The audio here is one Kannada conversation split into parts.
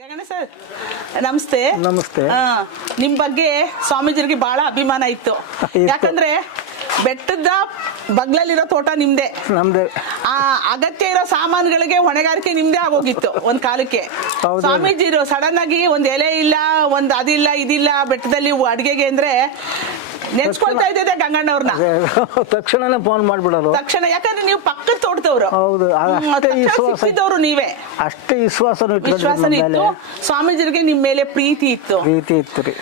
ಗಗನ ಸರ್ ನಮಸ್ತೆ. ನಮಸ್ತೆ. ನಿಮ್ ಬಗ್ಗೆ ಸ್ವಾಮೀಜಿಗೆ ಬಹಳ ಅಭಿಮಾನ ಇತ್ತು. ಯಾಕಂದ್ರೆ ಬೆಟ್ಟದ ಬಗ್ಲಲ್ಲಿರೋ ತೋಟ ನಿಮ್ದೆ, ನಮ್ದೇ. ಆ ಅಗತ್ಯ ಇರೋ ಸಾಮಾನುಗಳಿಗೆ ಹೊಣೆಗಾರಿಕೆ ನಿಮ್ದೇ ಆಗೋಗಿತ್ತು ಒಂದ್ ಕಾಲಕ್ಕೆ. ಸ್ವಾಮೀಜಿರು ಸಡನ್ ಆಗಿ ಒಂದ್ ಎಲೆ ಇಲ್ಲ, ಒಂದ್ ಅದಿಲ್ಲ ಇದಿಲ್ಲ ಬೆಟ್ಟದಲ್ಲಿ ಅಡ್ಗೆಗೆ ಅಂದ್ರೆ ನೆನ್ಸ್ಕೊಳ್ತಾ ಇದ್ದೆ ಗಂಗಣ್ಣವ್ರನ್ನ. ತಕ್ಷಣನೇ ಫೋನ್ ಮಾಡ್ಬಿಡೋರು ತಕ್ಷಣ, ಯಾಕಂದ್ರೆ ನೀವು ಪಕ್ಕದ ತೋಟದವ್ರು. ಹೌದು, ಸಿಕ್ಕಿದವ್ರು ನೀವೇ. ಅಷ್ಟೇ ವಿಶ್ವಾಸನೂ ಇತ್ತು. ಸ್ವಾಮೀಜಿಗೆ ನಿಮ್ ಮೇಲೆ ಪ್ರೀತಿ ಇತ್ತು ರೀ.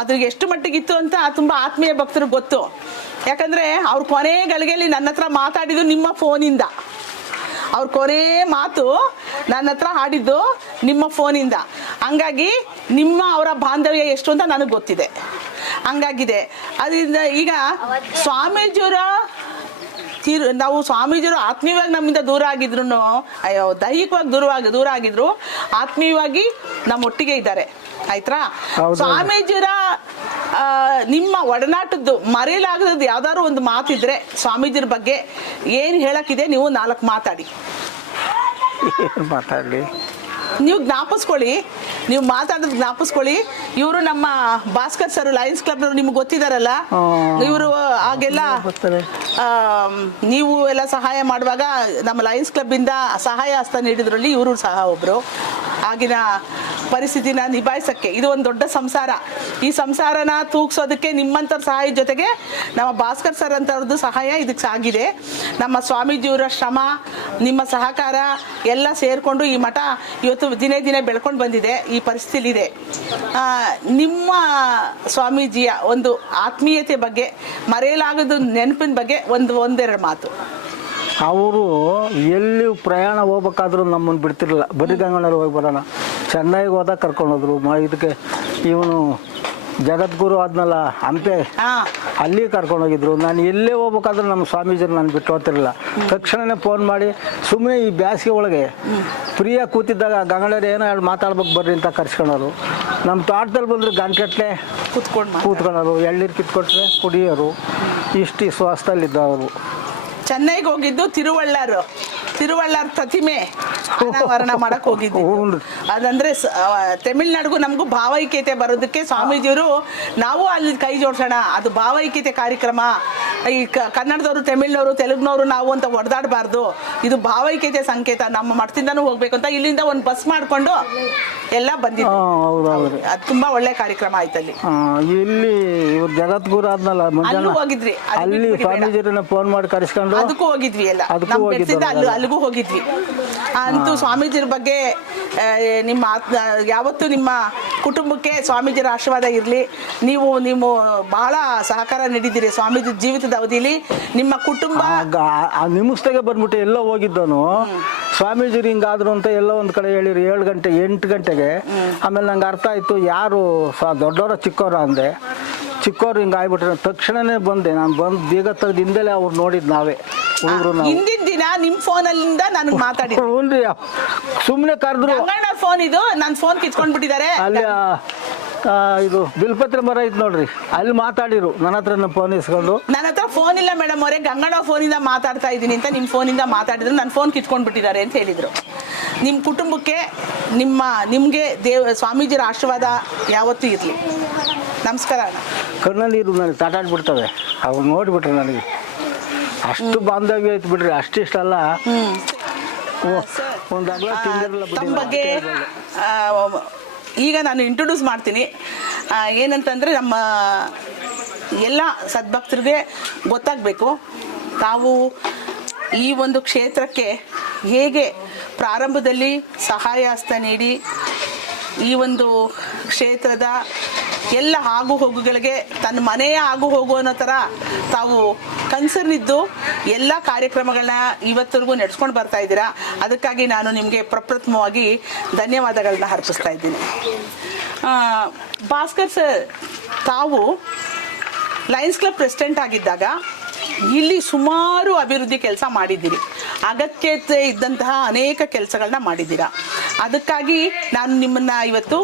ಅದ್ರಿಗೆ ಎಷ್ಟು ಮಟ್ಟಿಗಿತ್ತು ಅಂತ ತುಂಬಾ ಆತ್ಮೀಯ ಭಕ್ತರಿಗೆ ಗೊತ್ತು. ಯಾಕಂದ್ರೆ ಅವ್ರ ಕೊನೆ ಗಳಿಗೆಯಲ್ಲಿ ನನ್ನ ಹತ್ರ ಮಾತಾಡಿದ್ದು ನಿಮ್ಮ ಫೋನಿಂದ. ಅವ್ರ ಕೊನೆ ಮಾತು ನನ್ನ ಹತ್ರ ಹಾಡಿದ್ದು ನಿಮ್ಮ ಫೋನಿಂದ. ಹಂಗಾಗಿ ನಿಮ್ಮ ಅವರ ಬಾಂಧವ್ಯ ಎಷ್ಟು ಅಂತ ನನಗೆ ಗೊತ್ತಿದೆ. ಹಂಗಾಗಿದೆ. ಅದರಿಂದ ಈಗ ಸ್ವಾಮೀಜಿಯವರ ನಾವು ಸ್ವಾಮೀಜಿಯವರು ಆತ್ಮೀಯವಾಗಿ ನಮ್ಮಿಂದ ದೂರ ಆಗಿದ್ರು, ಅಯ್ಯೋ ದೈಹಿಕವಾಗಿ ದೂರ ಆಗಿದ್ರು, ಆತ್ಮೀಯವಾಗಿ ನಮ್ಮ ಒಟ್ಟಿಗೆ ಇದ್ದಾರೆ. ಆಯ್ತಾ? ಸ್ವಾಮೀಜಿಯರ ನಿಮ್ಮ ಒಡನಾಟದ್ದು ಮರೆಯಲಾಗದ್ದು ಯಾವ್ದಾದ್ರು ಒಂದು ಮಾತಿದ್ರೆ ಸ್ವಾಮೀಜಿರ ಬಗ್ಗೆ ಏನ್ ಹೇಳಕ್ಕಿದೆ, ನೀವು 4 ಮಾತಾಡಿ. ಮಾತಾಡ್ಲಿ, ನೀವು ಜ್ಞಾಪಿಸ್ಕೊಳ್ಳಿ, ನೀವು ಮಾತಾಡೋದು ಜ್ಞಾಪಿಸ್ಕೊಳ್ಳಿ. ಇವರು ನಮ್ಮ ಭಾಸ್ಕರ್ ಸರ್ ಲಯನ್ಸ್ ಕ್ಲಬ್ ನಿಮ್ಗೆ ಗೊತ್ತಿದಾರಲ್ಲ, ಇವರು ಆಗೆಲ್ಲ ನೀವು ಎಲ್ಲ ಸಹಾಯ ಮಾಡುವಾಗ ನಮ್ಮ ಲಯನ್ಸ್ ಕ್ಲಬ್ ಇಂದ ಸಹಾಯ ಹಸ್ತ ನೀಡಿದ್ರಲ್ಲಿ ಇವರು ಸಹ ಒಬ್ರು. ಆಗಿನ ಪರಿಸ್ಥಿತಿನ ನಿಭಾಯಿಸಕ್ಕೆ ಇದು ಒಂದು ದೊಡ್ಡ ಸಂಸಾರ. ಈ ಸಂಸಾರನ ತೂಗ್ಸೋದಕ್ಕೆ ನಿಮ್ಮಂತರ ಸಹಾಯ ಜೊತೆಗೆ ನಮ್ಮ ಭಾಸ್ಕರ್ ಸರ್ ಅಂತವ್ರದ್ದು ಸಹಾಯ ಇದಕ್ಕೆ ಸಾಗಿದೆ. ನಮ್ಮ ಸ್ವಾಮೀಜಿಯವರ ಶ್ರಮ, ನಿಮ್ಮ ಸಹಕಾರ ಎಲ್ಲ ಸೇರ್ಕೊಂಡು ಈ ಮಠ ಇವತ್ತು ದಿನೇ ದಿನೇ ಬೆಳ್ಕೊಂಡು ಬಂದಿದೆ, ಈ ಪರಿಸ್ಥಿತಿ ಇದೆ. ನಿಮ್ಮ ಸ್ವಾಮೀಜಿಯ ಒಂದು ಆತ್ಮೀಯತೆ ಬಗ್ಗೆ, ಮರೆಯಲಾಗದ ನೆನಪಿನ ಬಗ್ಗೆ ಒಂದೆರಡು ಮಾತು. ಅವರು ಎಲ್ಲಿ ಪ್ರಯಾಣ ಹೋಗ್ಬೇಕಾದ್ರೂ ನಮ್ಮನ್ನು ಬಿಡ್ತಿರಲಿಲ್ಲ. ಬರೀ ಗಂಗಣ್ಣವ್ರು ಹೋಗಿ ಬರೋಣ, ಚೆನ್ನೈಗೆ ಹೋದಾಗ ಕರ್ಕೊಂಡೋದ್ರು. ಇದಕ್ಕೆ ಇವನು ಜಗದ್ಗುರು ಆದ್ನಲ್ಲ ಹಂಪೆ, ಅಲ್ಲಿ ಕರ್ಕೊಂಡೋಗಿದ್ರು. ನಾನು ಎಲ್ಲೇ ಹೋಗ್ಬೇಕಾದ್ರೂ ನಮ್ಮ ಸ್ವಾಮೀಜಿರು ನಾನು ಬಿಟ್ಟು ಹೋಗ್ತಿರಲಿಲ್ಲ. ತಕ್ಷಣನೇ ಫೋನ್ ಮಾಡಿ ಸುಮ್ಮನೆ ಈ ಬೇಸಿಗೆ ಒಳಗೆ ಫ್ರೀಯಾಗಿ ಕೂತಿದ್ದಾಗ ಗಂಗಣ್ಣವ್ರು ಏನೋ ಹೇಳಿ ಮಾತಾಡ್ಬೇಕು ಬರ್ರಿ ಅಂತ ಕರ್ಸ್ಕೊಳೋರು. ನಮ್ಮ ತೋಟದಲ್ಲಿ ಬಂದರೆ ಗಂಟೆಗಟ್ಟಲೆ ಕೂತ್ಕೊಳ್ಳೋರು, ಎಳ್ನೀರು ಕಿತ್ಕೊಟ್ರೆ ಕುಡಿಯೋರು. ಇಷ್ಟು ವಿಶ್ವಾಸದಲ್ಲಿದ್ದವರು. ಚೆನ್ನೈಗೆ ಹೋಗಿದ್ದು ತಿರುವಳ್ಳಾರ್ ಪ್ರತಿಮೆ ಅನಾವರಣ ಮಾಡಕ್ ಹೋಗಿದ್ದು. ಅದಂದ್ರೆ ತಮಿಳ್ನಾಡಿಗೂ ನಮಗೂ ಭಾವೈಕ್ಯತೆ ಬರೋದಕ್ಕೆ ಸ್ವಾಮೀಜಿಯವರು ನಾವು ಅಲ್ಲಿ ಕೈ ಜೋಡ್ಸೋಣ, ಅದು ಭಾವೈಕ್ಯತೆ ಕಾರ್ಯಕ್ರಮ. ಈ ಕನ್ನಡದವರು, ತಮಿಳ್ನವರು, ತೆಲುಗುನವರು ನಾವು ಅಂತ ಹೊಡೆದಾಡಬಾರ್ದು, ಇದು ಭಾವೈಕ್ಯತೆ ಸಂಕೇತ, ನಮ್ಮ ಮಠದಿಂದನೂ ಹೋಗ್ಬೇಕು ಅಂತ ಇಲ್ಲಿಂದ ಒಂದು ಬಸ್ ಮಾಡ್ಕೊಂಡು ಎಲ್ಲ ಬಂದಿದ್ದು. ಅದು ತುಂಬಾ ಒಳ್ಳೆ ಕಾರ್ಯಕ್ರಮ ಆಯ್ತಲ್ಲಿ. ಇಲ್ಲಿ ಜಗದ್ಗುರು ಆದ್ನಲ್ಲ ಅಲ್ಲೂ ಹೋಗಿದ್ರಿ, ಅಲ್ಲಿ ಸ್ವಾಮೀಜಿರನ್ನ ಫೋನ್ ಮಾಡಿ ಕರೆಸ್ಕೊಂಡು ಅದಕ್ಕೂ ಹೋಗಿದ್ವಿ. ಎಲ್ಲ ಅಲ್ಲಿಗೂ ಹೋಗಿದ್ವಿ. ಅಂತೂ ಸ್ವಾಮೀಜಿರ ಬಗ್ಗೆ ನಿಮ್ಮ ಯಾವತ್ತು ನಿಮ್ಮ ಕುಟುಂಬಕ್ಕೆ ಸ್ವಾಮೀಜಿರ ಆಶೀರ್ವಾದ ಇರಲಿ. ನೀವು ಬಹಳ ಸಹಕಾರ ನೀಡಿದ್ದೀರಿ ಸ್ವಾಮೀಜಿ ಜೀವಿತದ ಅವಧಿಯಲ್ಲಿ. ನಿಮ್ಮ ಕುಟುಂಬ ನಿಮಿಷದಾಗೆ ಬಂದ್ಬಿಟ್ಟು ಎಲ್ಲೋ ಹೋಗಿದ್ದವನು ಸ್ವಾಮೀಜಿರು ಹಿಂಗಾದ್ರು ಅಂತ ಎಲ್ಲೋ ಒಂದು ಕಡೆ ಹೇಳಿರಿ 7 ಗಂಟೆ 8 ಗಂಟೆಗೆ. ಆಮೇಲೆ ನಂಗೆ ಅರ್ಥ ಆಯ್ತು ಯಾರು ದೊಡ್ಡವರ ಚಿಕ್ಕವರ ಅಂದೆ. ಚಿಕ್ಕವ್ರು ಹಿಂಗೆ ಆಗ್ಬಿಟ್ರೆ ತಕ್ಷಣನೇ ಬಂದೆ. ನಾನು ಬಂದು ಬೀಗ ತೆಗೆದು ಹಿಂದೆಲೆ ಅವ್ರು ನೋಡಿದ್ ನಾವೇ. ಹಿಂದಿನ ದಿನ ನಿಮ್ ಫೋನಲ್ಲಿಂದ ನನಗೆ ಮಾತಾಡಿದ್ರು. ಹ್ಞೂ, ಸುಮ್ಮನೆ ಕರೆದ್ರು. ಫೋನ್ ಇದು ನನ್ನ ಫೋನ್ ಕಿತ್ಕೊಂಡ್ಬಿಟ್ಟಿದ್ದಾರೆ. ಅಲ್ಲಿ ಇದು ಬಿಲ್ಪತ್ರ ಮರ ಇತ್ತು ನೋಡ್ರಿ, ಅಲ್ಲಿ ಮಾತಾಡಿರು. ನನ್ನ ಹತ್ರ ಫೋನ್ ಇಸ್ಕೊಂಡು. ನನ್ನ ಹತ್ರ ಫೋನ್ ಇಲ್ಲ ಮೇಡಮ್ ಅವರೇ, ಗಂಗಣ್ಣ ಫೋನಿಂದ ಮಾತಾಡ್ತಾ ಇದ್ದೀನಿ ಅಂತ ನಿಮ್ಮ ಫೋನಿಂದ ಮಾತಾಡಿದ್ರು. ನನ್ನ ಫೋನ್ ಕಿತ್ಕೊಂಡ್ಬಿಟ್ಟಿದ್ದಾರೆ ಅಂತ ಹೇಳಿದ್ರು. ನಿಮ್ಮ ಕುಟುಂಬಕ್ಕೆ ನಿಮಗೆ ಸ್ವಾಮೀಜಿರ ಆಶೀರ್ವಾದ ಯಾವತ್ತೂ ಇರಲಿ. ನಮಸ್ಕಾರ. ಕಣ್ಣಲ್ಲಿ ನೀರು ನನಗೆ ತಾಟಾಡ್ಬಿಡ್ತವೆ ಅವ್ರು ನೋಡಿಬಿಟ್ರೆ. ನನಗೆ ಅಷ್ಟು ಬಾಂಧವ್ಯ ಐತೆ ಬಿಡ್ರಿ. ಅಷ್ಟಿಷ್ಟಲ್ಲ, ಒಂದಾಗಲ ತಮ್ಮ ಬಗ್ಗೆ ಈಗ ನಾನು ಇಂಟ್ರೊಡ್ಯೂಸ್ ಮಾಡ್ತೀನಿ. ಏನಂತಂದರೆ ನಮ್ಮ ಎಲ್ಲ ಸದ್ಭಕ್ತರಿಗೆ ಗೊತ್ತಾಗಬೇಕು, ತಾವು ಈ ಒಂದು ಕ್ಷೇತ್ರಕ್ಕೆ ಹೇಗೆ ಪ್ರಾರಂಭದಲ್ಲಿ ಸಹಾಯ ಹಸ್ತ ನೀಡಿ ಈ ಒಂದು ಕ್ಷೇತ್ರದ ಎಲ್ಲ ಆಗು ಹೋಗುಗಳಿಗೆ ತನ್ನ ಮನೆಯ ಆಗು ಹೋಗು ಅನ್ನೋ ಥರ ತಾವು ಕನ್ಸರ್ನಿದ್ದು ಎಲ್ಲ ಕಾರ್ಯಕ್ರಮಗಳನ್ನ ಇವತ್ತರೆಗೂ ನಡೆಸ್ಕೊಂಡು ಬರ್ತಾ ಇದ್ದೀರಾ. ಅದಕ್ಕಾಗಿ ನಾನು ನಿಮಗೆ ಪ್ರಪ್ರಥಮವಾಗಿ ಧನ್ಯವಾದಗಳನ್ನ ಅರ್ಪಿಸ್ತಾ ಇದ್ದೀನಿ. ಭಾಸ್ಕರ್ ಸರ್, ತಾವು ಲಯನ್ಸ್ ಕ್ಲಬ್ ಪ್ರೆಸಿಡೆಂಟ್ ಆಗಿದ್ದಾಗ ಇಲ್ಲಿ ಸುಮಾರು ಅಭಿವೃದ್ಧಿ ಕೆಲಸ ಮಾಡಿದ್ದೀರಿ. ಅಗತ್ಯತೆ ಇದ್ದಂತಹ ಅನೇಕ ಕೆಲಸಗಳನ್ನ ಮಾಡಿದ್ದೀರಾ. ಅದಕ್ಕಾಗಿ ನಾನು ನಿಮ್ಮನ್ನ ಇವತ್ತು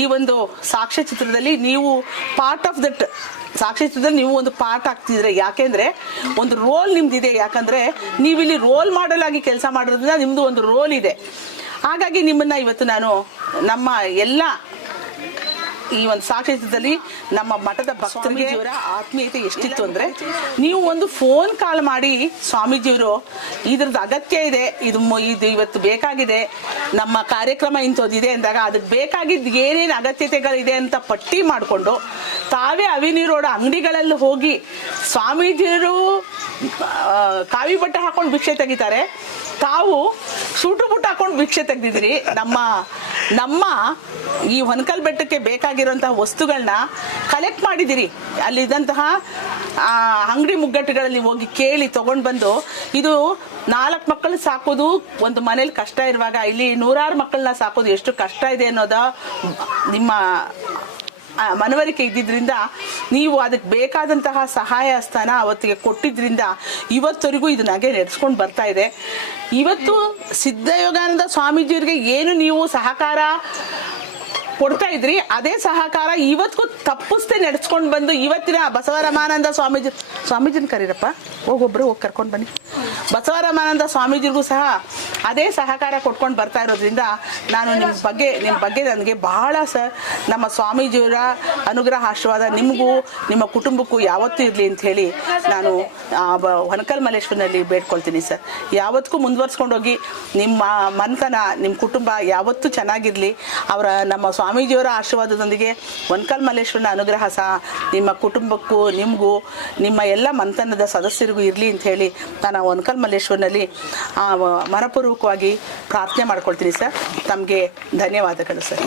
ಈ ಒಂದು ಸಾಕ್ಷ್ಯಚಿತ್ರದಲ್ಲಿ ನೀವು ಪಾರ್ಟ್ ಆಫ್ ದಟ್ ಸಾಕ್ಷ್ಯಚಿತ್ರದಲ್ಲಿ ನೀವು ಒಂದು ಪಾರ್ಟ್ ಆಗ್ತಿದ್ರೆ, ಯಾಕೆಂದ್ರೆ ಒಂದು ರೋಲ್ ನಿಮ್ದಿದೆ. ಯಾಕಂದ್ರೆ ನೀವಿಲ್ಲಿ ರೋಲ್ ಮಾಡೆಲ್ ಆಗಿ ಕೆಲಸ ಮಾಡೋದ್ರಿಂದ ನಿಮ್ದು ಒಂದು ರೋಲ್ ಇದೆ. ಹಾಗಾಗಿ ನಿಮ್ಮನ್ನು ಇವತ್ತು ನಾನು ನಮ್ಮ ಎಲ್ಲ ಈ ಒಂದು ಸಾಕ್ಷಾತ್ಕಾರದಲ್ಲಿ ನಮ್ಮ ಮಠದ ಭಕ್ತರಿಗೆ ಇವರ ಆತ್ಮೀಯತೆ ಎಷ್ಟಿತ್ತು ಅಂದರೆ, ನೀವು ಒಂದು ಫೋನ್ ಕಾಲ್ ಮಾಡಿ ಸ್ವಾಮೀಜಿಯವರು ಇದ್ರದ್ದು ಅಗತ್ಯ ಇದೆ, ಇದು ಇವತ್ತು ಬೇಕಾಗಿದೆ, ನಮ್ಮ ಕಾರ್ಯಕ್ರಮ ಇಂಥದ್ದಿದೆ ಅಂದಾಗ ಅದಕ್ಕೆ ಬೇಕಾಗಿದ್ದು ಏನೇನು ಅಗತ್ಯತೆಗಳಿದೆ ಅಂತ ಪಟ್ಟಿ ಮಾಡಿಕೊಂಡು ತಾವೇ ಅವಿನಿ ರೋಡ್ ಅಂಗಡಿಗಳಲ್ಲಿ ಹೋಗಿ ಸ್ವಾಮೀಜಿಯವರು ಕಾವಿ ಬಟ್ಟೆ ಹಾಕೊಂಡು ಭಿಕ್ಷೆ ತೆಗಿತಾರೆ, ತಾವು ಸೂಟು ಬುಟ್ಟು ಹಾಕೊಂಡು ಭಿಕ್ಷೆ ತೆಗೆದಿದ್ದೀರಿ. ನಮ್ಮ ಈ ಹೊನಕಲ್ ಬೆಟ್ಟಕ್ಕೆ ಬೇಕಾಗಿರುವಂತಹ ವಸ್ತುಗಳನ್ನ ಕಲೆಕ್ಟ್ ಮಾಡಿದ್ದೀರಿ. ಅಲ್ಲಿದ್ದಂತಹ ಅಂಗಡಿ ಮುಗ್ಗಟ್ಟುಗಳಲ್ಲಿ ಹೋಗಿ ಕೇಳಿ ತಗೊಂಡು ಬಂದು, ಇದು 4 ಮಕ್ಕಳು ಸಾಕೋದು ಒಂದು ಮನೇಲಿ ಕಷ್ಟ ಇರುವಾಗ ಇಲ್ಲಿ 100 ಮಕ್ಕಳನ್ನ ಸಾಕೋದು ಎಷ್ಟು ಕಷ್ಟ ಇದೆ ಅನ್ನೋದ ನಿಮ್ಮ ಮನವರಿಕೆ ಇದ್ದಿದ್ರಿಂದ ನೀವು ಅದಕ್ಕೆ ಬೇಕಾದಂತಹ ಸಹಾಯ ಹಸ್ತನ ಅವತ್ತಿಗೆ ಕೊಟ್ಟಿದ್ರಿಂದ ಇವತ್ತವರೆಗೂ ಇದು ನಗೆ ನಡೆಸ್ಕೊಂಡು ಬರ್ತಾ ಇದೆ. ಇವತ್ತು ಸಿದ್ಧಯೋಗಾನಂದ ಸ್ವಾಮೀಜಿಯವರಿಗೆ ಏನು ನೀವು ಸಹಕಾರ ಕೊಡ್ತಾ ಇದ್ರಿ, ಅದೇ ಸಹಕಾರ ಇವತ್ತಿಗೂ ತಪ್ಪಿಸ್ದೆ ನಡೆಸ್ಕೊಂಡು ಬಂದು ಇವತ್ತಿನ ಬಸವರಾಮಾನಂದ ಸ್ವಾಮೀಜಿನ ಕರೀರಪ್ಪ, ಹೋಗಿ ಕರ್ಕೊಂಡು ಬನ್ನಿ. ಬಸವರಾಮಾನಂದ ಸ್ವಾಮೀಜಿಗೂ ಸಹ ಅದೇ ಸಹಕಾರ ಕೊಟ್ಕೊಂಡು ಬರ್ತಾ ಇರೋದ್ರಿಂದ ನಾನು ನಿಮ್ಮ ಬಗ್ಗೆ ನನಗೆ ಬಹಳ ಸರ್, ನಮ್ಮ ಸ್ವಾಮೀಜಿಯವರ ಅನುಗ್ರಹ ಆಶೀರ್ವಾದ ನಿಮಗೂ ನಿಮ್ಮ ಕುಟುಂಬಕ್ಕೂ ಯಾವತ್ತೂ ಇರಲಿ ಅಂತ ಹೇಳಿ ನಾನು ಹೊನಕಲ್ ಮಲ್ಲೇಶ್ವರನಲ್ಲಿ ಬೇಡ್ಕೊಳ್ತೀನಿ ಸರ್. ಯಾವತ್ತಿಗೂ ಮುಂದುವರ್ಸ್ಕೊಂಡೋಗಿ ನಿಮ್ಮ ಮನೆತನ, ನಿಮ್ಮ ಕುಟುಂಬ ಯಾವತ್ತೂ ಚೆನ್ನಾಗಿರಲಿ. ನಮ್ಮ ಸ್ವಾಮೀಜಿಯವರ ಆಶೀರ್ವಾದದೊಂದಿಗೆ ಹೊನಕಲ್ ಮಲ್ಲೇಶ್ವರನ ಅನುಗ್ರಹ ಸಹ ನಿಮ್ಮ ಕುಟುಂಬಕ್ಕೂ ನಿಮಗೂ ನಿಮ್ಮ ಎಲ್ಲ ಮನೆತನದ ಸದಸ್ಯರಿಗೂ ಇರಲಿ ಅಂತ ಹೇಳಿ ನಾನು ಹೊನಕಲ್ ಮಲ್ಲೇಶ್ವರನಲ್ಲಿ ಮನಪೂರ್ವಕವಾಗಿ ಪ್ರಾರ್ಥನೆ ಮಾಡ್ಕೊಳ್ತೀನಿ ಸರ್. ತಮಗೆ ಧನ್ಯವಾದಗಳು ಸರ್.